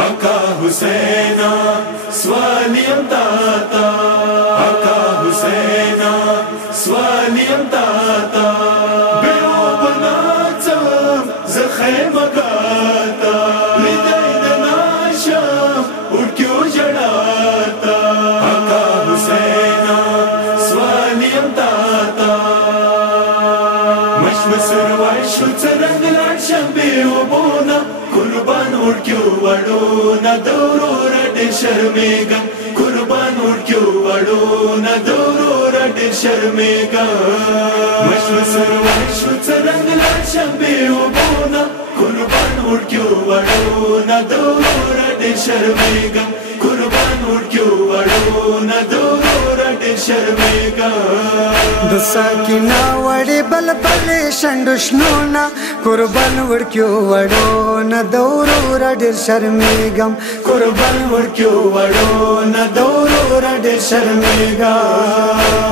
आका हुसैना स्वालियम ताता, आका हुसैना स्वालियम ताता, बेओ बनाचम ज़ख़ैम गाता, लिदाई दनाशम उड़क्यो जड़ाता, आका हुसैना स्वालियम ताता, मशमसर वाशुच रंग लाशम बेओ बोना, कुर्बान उड़क्यो वड़ोना दौरोर डे शर्मेगा, कुर्बान उड़क्यो वड़ोना दौरोर डे शर्मेगा, मशमसर वाशुच रंग लाशम बेओ बोना, कुर्बान उड़क्यो वड़ोना दौरोर डे शर्मेगा, कुर्बान उड़क्यो वड़ोना दौरोर डे शर्मेगा, दुसाकिना वड़े बल बले शंडुष्णोना, कुर्बान उड़क्यो वड़ोना दौरोर डे शर्मेगम, कुर्बान उड़क्यो वड़ोना दौरोर डे शर्मेगा,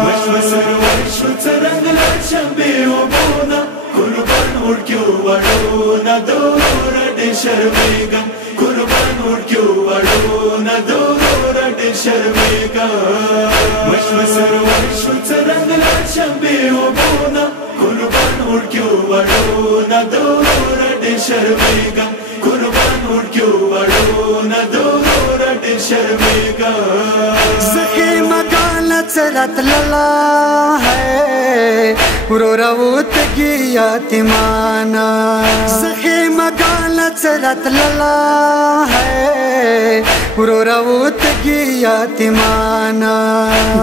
मशमसर वाशुच रंग लाशम बेओ बोना, कुर्बान उड़क्यो वड़ोना दौरोर डे शर्मेगा, कुर्बान उड़क्यो वड़ोना दौरोर डे शर्मेगा, मशमसर वाशुच रंग लाशम बेओ बोना, कुर्बान उड़क्यो वड़ोना दौरोर डे शर्मेगा, कुर्बान उड़क्यो वड़ोना दौरोर डे शर्मेगा, ज़ख़ैम गाना चलत लला है रोरावत गिया तिमाना, ज़ख़ैम गाना चलत लला है रोरावत गिया तिमाना,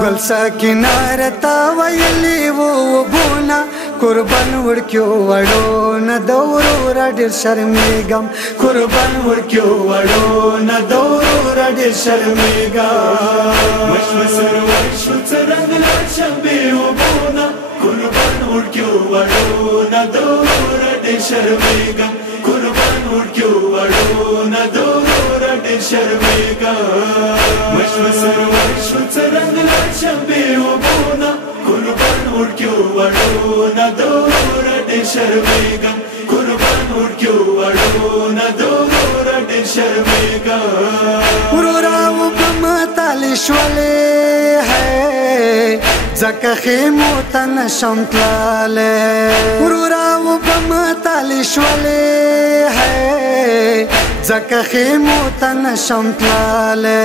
गुलसा किनारे तावयली वो बोना, कुर्बान उड़क्यो वड़ोना दौरोर डे शर्मेगम, कुर्बान उड़क्यो वड़ोना दौरोर डे शर्मेगा, मशमसर वाशुच रंग लाशम बेओ बोना, कुर्बान उड़क्यो वड़ोना दौरोर डे शर्मेगा, कुर्बान उड़क्यो वड़ोना दौरोर डे शर्मेगा, मशमसर वाशुच रंग लाशम बेओ बोना, कुर्बान उड़क्यो वड़ोना दौरोर डे शर्मेगा, कुर्बान उड़क्यो वड़ोना दौरोर डे शर्मेगा, रोराव बमतालिशवले है जका खेमो तन शमतलाले, रोराव बमतालिशवले है जका खेमो तन शमतलाले,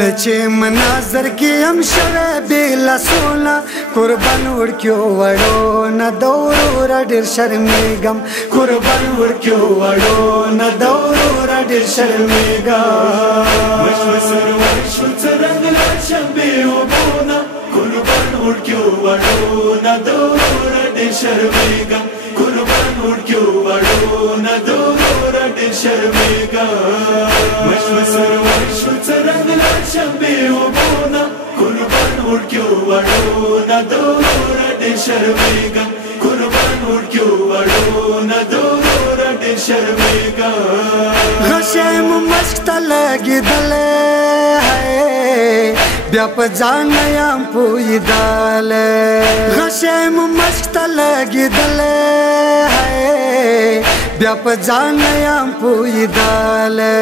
लचे मनाजर की हम शवे बेला सोना, कुर्बान उड़क्यो वड़ोना दौरोर डे शर्मेगम, कुर्बान उड़क्यो वड़ोना दौरोर डे शर्मेगा, मशमसर वाशुच रंग लाशम बेओ बोना, कुर्बान उड़क्यो वड़ोना दौरोर डे शर्मेगा, कुर्बान उड़क्यो वड़ोना दौरोर डे शर्मेगा, मशमसर वाशुच रंग लाशम बेओ बोना, कुर्बान उड़क्यो वड़ोना दौरोर डे शर्मेगा, कुर्बान उड़क्यो वड़ोना दौरोर डे शर्मेगा, ग़शेम मश्क लगी दले है ब्याप जानयाम पुई दाले, ग़शेम मश्क लगी दले है ब्याप जानयाम पुई दाले,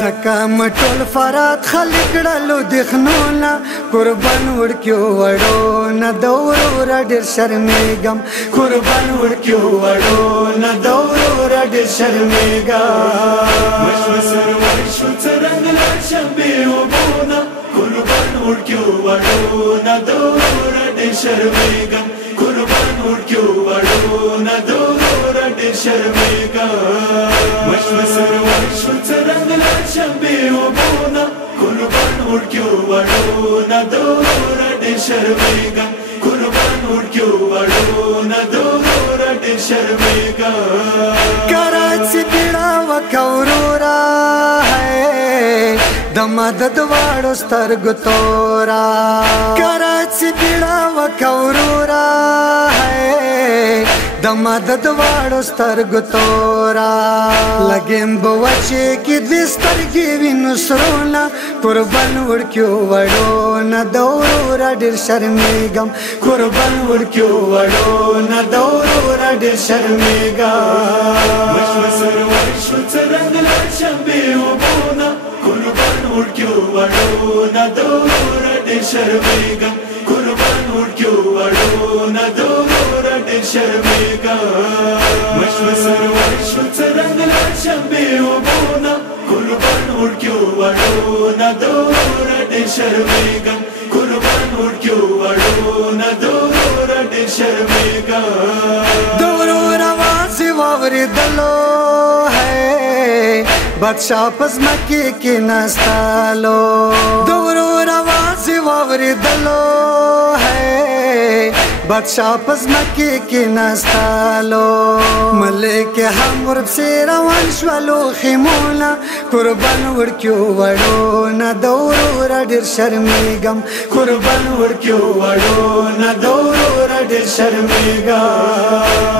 ज़कम टोल फरात खलिकड़लो दिखनोना, कुर्बान उड़क्यो वड़ोना दौरोर डे शर्मेगम, कुर्बान उड़क्यो वड़ोना दौरोर डे शर्मेगा, मशमसर वाशुच रंग लाशम बेओ बोना, कुर्बान उड़क्यो वड़ोना दौरोर डे शर्मेगा, कुर्बान उड़क्यो वड़ोना दौरोर डे शर्मेगा, मशमसर वाशुच रंग लाशम बेओ बोना, कुर्बान उड़क्यो वड़ोना दौरोर डे शर्मेगा, कुर्बान उड़क्यो वड़ोना दौरोर डे शर्मेगा, कराची बिड़ा वकौरोरा है दमदद वाड़ो स्तर्गु तोरा, कराची बिड़ा वकौरोरा है दमदद वाड़ो स्तर्गु तोरा, लगेम बवचे की द्विस्तर्गी विनुसरोना, कुर्बान उड़क्यो वड़ोना दौरोर डे शर्मेगम, कुर्बान उड़क्यो वड़ोना दौरोर डे शर्मेगा, मशमसर वाशुच रंग लाशम बेओ बोना, شرمېږم قربان ورکیو وړونه دوره ډېر شرمېږم مشوه سرور شو څرنګ لا شنبې اوبونه قربان ورکیو وړونه دوره ډېر شرمېږم قربان ورکیو وړونه دوره ډېر شرمېږم د ورور आवाज واورېدلو بادشاہ پس مکی کی نستالو د ورور आवाज واورېدلو بادشاہ پس مکی کی نستالو ملک هم ورپسې روان شولو خیمونه قربان ورکیو وړونه د ورور ډېر شرمېږم قربان ورکیو وړونه د ورور ډېر شرمېږم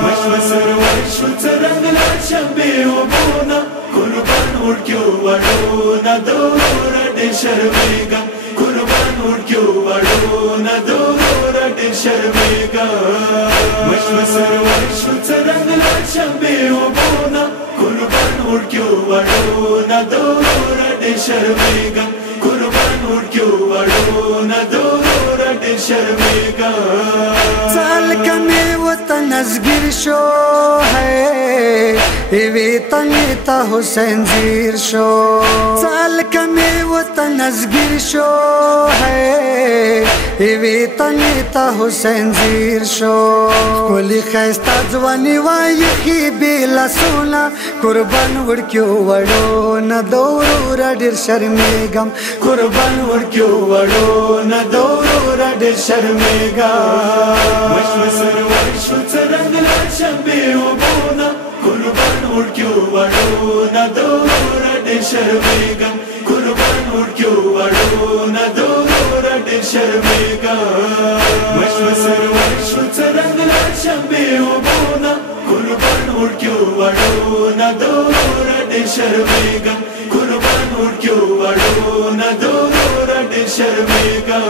مشوه سرور شو څرنګ لا شنبې اوبونه قربان ورکیو وړونه دوره ډېر شرمېږم قربان ورکیو وړونه دوره ډېر شرمېږم مشوه سرور شو څرنګ لا شنبې اوبونه قربان ورکیو وړونه دوره ډېر شرمېږم قربان ورکیو وړونه دوره ډېر شرمېږم سال کمی وطن ازگیر شو ایوی تنی تا حسین زیر شو سال کمی وطن ازگیر شو ایوی تنی تا حسین زیر شو کلی خیستا جوانی وائی خی بیلا سونا قربان ورکیو وڑونا دورورا ډېر شرمېږم قربان ورکیو وړونه دوره ډېر شرمېږم مشوه سرور شو څرنګ لا شنبې اوبونه قربان ورکیو وړونه دوره ډېر شرمېږم قربان ورکیو وړونه دوره ډېر شرمېږم مشوه سرور شو څرنګ لا شنبې اوبونه قربان ورکیو وړونه دوره ډېر شرمېږم قربان ورکیو وړونه دوره ډېر شرمېږم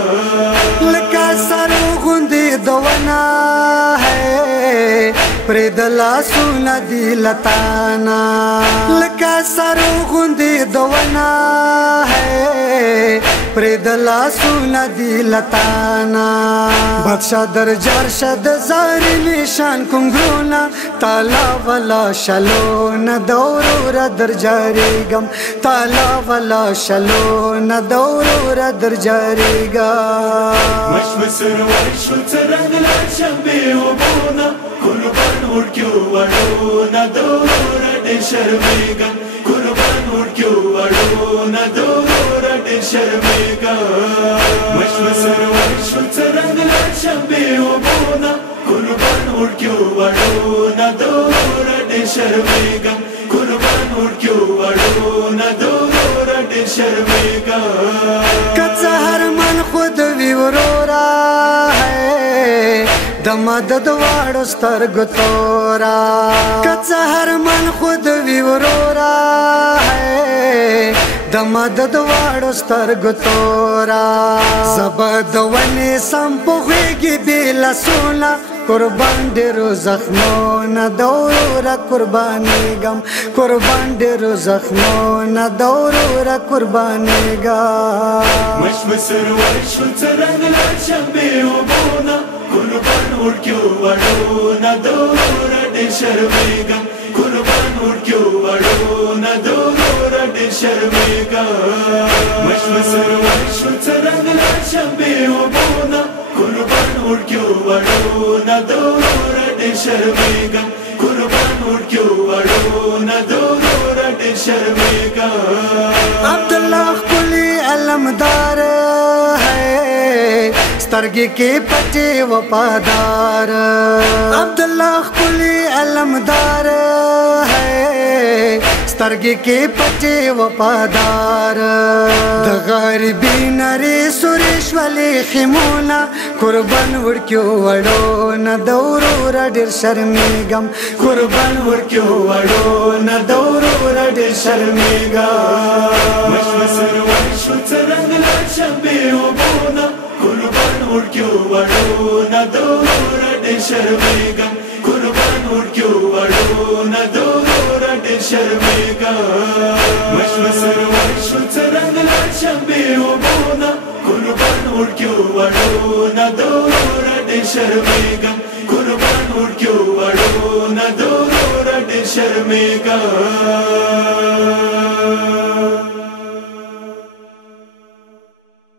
لکه سرو غوندې د ونه پرې د لاسونه دي لتانا لکه سرو غوندې د ونه پرې د لاسونه دي لتانا بادشاہ درجار شد زاری نشان کنگرونا تالا والا شلونه د وروره درجاریږم تالا والا شلونه د وروره درجاریږم مشوه سرور شو څرنګ لا شنبې اوبونه قربان ورکیو وړونه دوره ډېر شرمېږم قربان ورکیو وړونه دوره ډېر شرمېږم مشوه سرور شو څرنګ لا شنبې اوبونه قربان ورکیو وړونه دوره ډېر شرمېږم قربان ورکیو وړونه دوره ډېر شرمېږم که څه هر من خود وي ورورا د مدد واړو سترګو تورا که څه هر من خود وي ورورا د مدد واړو سترګو تورا زبه د ونې سم په غېږې بې لاسونه قربان ډېرو زخمونه د وروره قربانېږم قربان ډېرو زخمونه د وروره قربانېږم مشوه سرور شو څرنګ لا شنبې اوبونه قربان ورکیو وړونه دوره ډېر شرمېږم قربان ورکیو وړونه دوره ډېر شرمېږم مشوه سرور شو څرنګ لا شنبې اوبونه قربان ورکیو وړونه دوره ډېر شرمېږم قربان ورکیو وړونه دوره ډېر شرمېږم عبدالله ښکلی علمدار سترګې کې پټې وفادار عبدالله ښکلی علمدار سترګې کې پټې وفادار د غریبي نرې سورې شولې خیمونه قربان ورکیو وړونه د وروره ډېر شرمېږم قربان ورکیو وړونه د وروره ډېر شرمېږم مشوه سرور شو څرنګ لا شنبې اوبونه قربان ورکیو وړونه دوره ډېر شرمېږم قربان ورکیو وړونه دوره ډېر شرمېږم مشوه سرور شو څرنګ لا شنبې اوبونه قربان उड़क्यो वड़ो न दूर ॾे शर्मेगा कुर्बान उड़क्यो वड़ो न दूर ॾे शर्मेगा